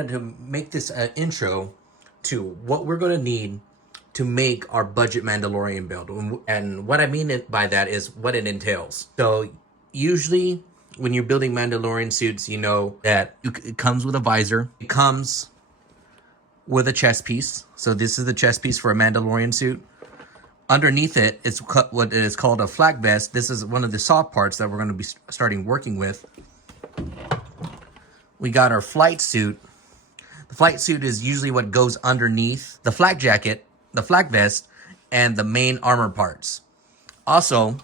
And to make this intro to what we're going to need to make our budget Mandalorian build. And what I mean by that is what it entails. So usually when you're building Mandalorian suits, you know that it comes with a visor. It comes with a chest piece. So this is the chest piece for a Mandalorian suit. Underneath it, it's what is called a flak vest. This is one of the soft parts that we're going to be starting working with. We got our flight suit. The flight suit is usually what goes underneath the flak jacket, the flak vest, and the main armor parts. Also,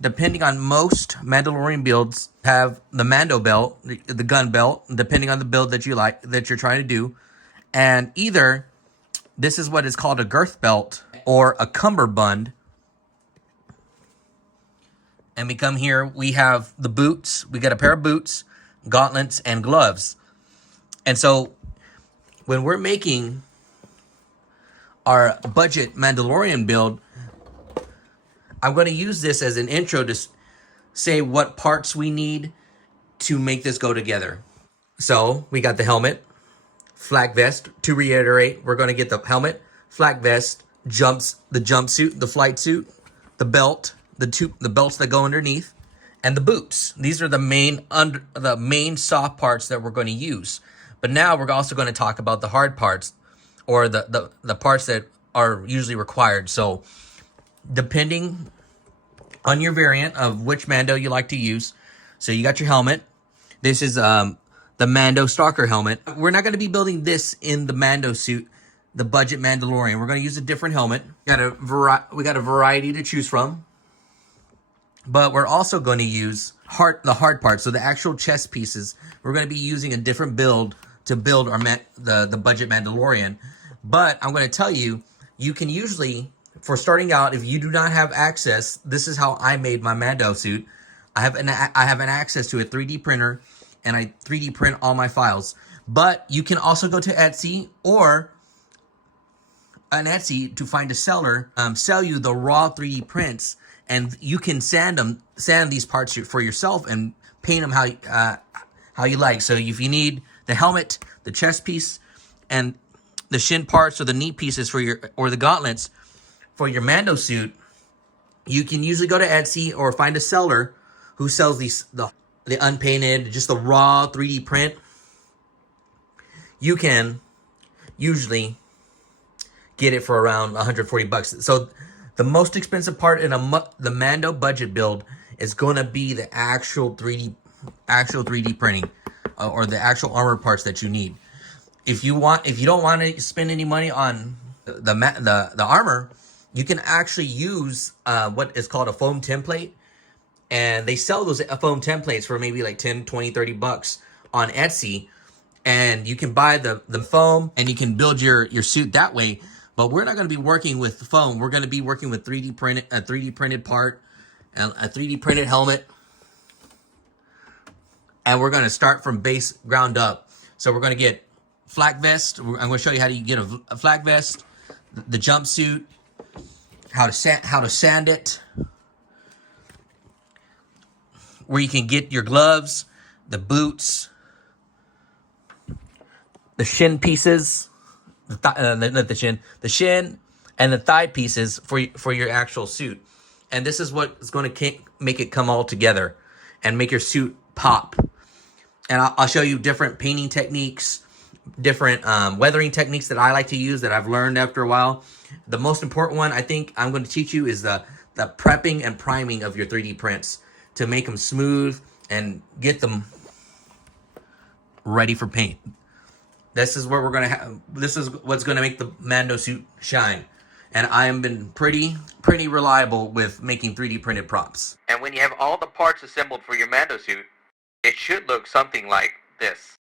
depending on most Mandalorian builds, have the Mando belt, the gun belt, depending on the build that you like, that you're trying to do. And either this is what is called a girth belt or a cummerbund. And we come here, we have the boots. We got a pair of boots, gauntlets, and gloves. And so when we're making our budget Mandalorian build, I'm going to use this as an intro to say what parts we need to make this go together. So we got the helmet, flak vest. To reiterate, we're going to get the helmet, flak vest, the jumpsuit, the flight suit, the belt, the belts that go underneath, and the boots. These are the main soft parts that we're going to use. But now we're also going to talk about the hard parts, or the parts that are usually required. So depending on your variant of which Mando you like to use. So you got your helmet. This is the Mando Stalker helmet. We're not going to be building this in the Mando suit, the budget Mandalorian. We're going to use a different helmet. We got a variety to choose from. But we're also going to use the hard parts, so the actual chest pieces. We're going to be using a different build to build our the budget Mandalorian. But I'm going to tell you, you can usually, for starting out, if you do not have access, this is how I made my Mando suit. I have an access to a 3D printer, and I 3D print all my files. But you can also go to Etsy or on Etsy to find a seller, sell you the raw 3D prints, and you can sand these parts for yourself and paint them how you like. So if you need the helmet, the chest piece, and the shin parts or the knee pieces or the gauntlets for your Mando suit, you can usually go to Etsy or find a seller who sells the unpainted, just the raw 3D print. You can usually get it for around 140 bucks. So the most expensive part in the Mando budget build is going to be the actual 3D printing or the actual armor parts that you need. If you don't want to spend any money on the armor, you can actually use what is called a foam template, and they sell those foam templates for maybe like 10, 20, 30 bucks on Etsy, and you can buy the foam and you can build your suit that way. But we're not going to be working with foam. We're going to be working with a 3D printed part, and a 3D printed helmet. And we're going to start from ground up. So we're going to get flak vest. I'm going to show you how to get a flak vest, the jumpsuit, how to sand it, where you can get your gloves, the boots, the shin pieces. Not the shin and the thigh pieces for your actual suit. And this is what is going to make it come all together and make your suit pop. And I'll show you different painting techniques, different weathering techniques that I like to use that I've learned after a while. The most important one I think I'm going to teach you is the prepping and priming of your 3D prints to make them smooth and get them ready for paint. This is where we're going to have, this is what's going to make the Mando suit shine. And I have been pretty reliable with making 3D printed props. And when you have all the parts assembled for your Mando suit, it should look something like this.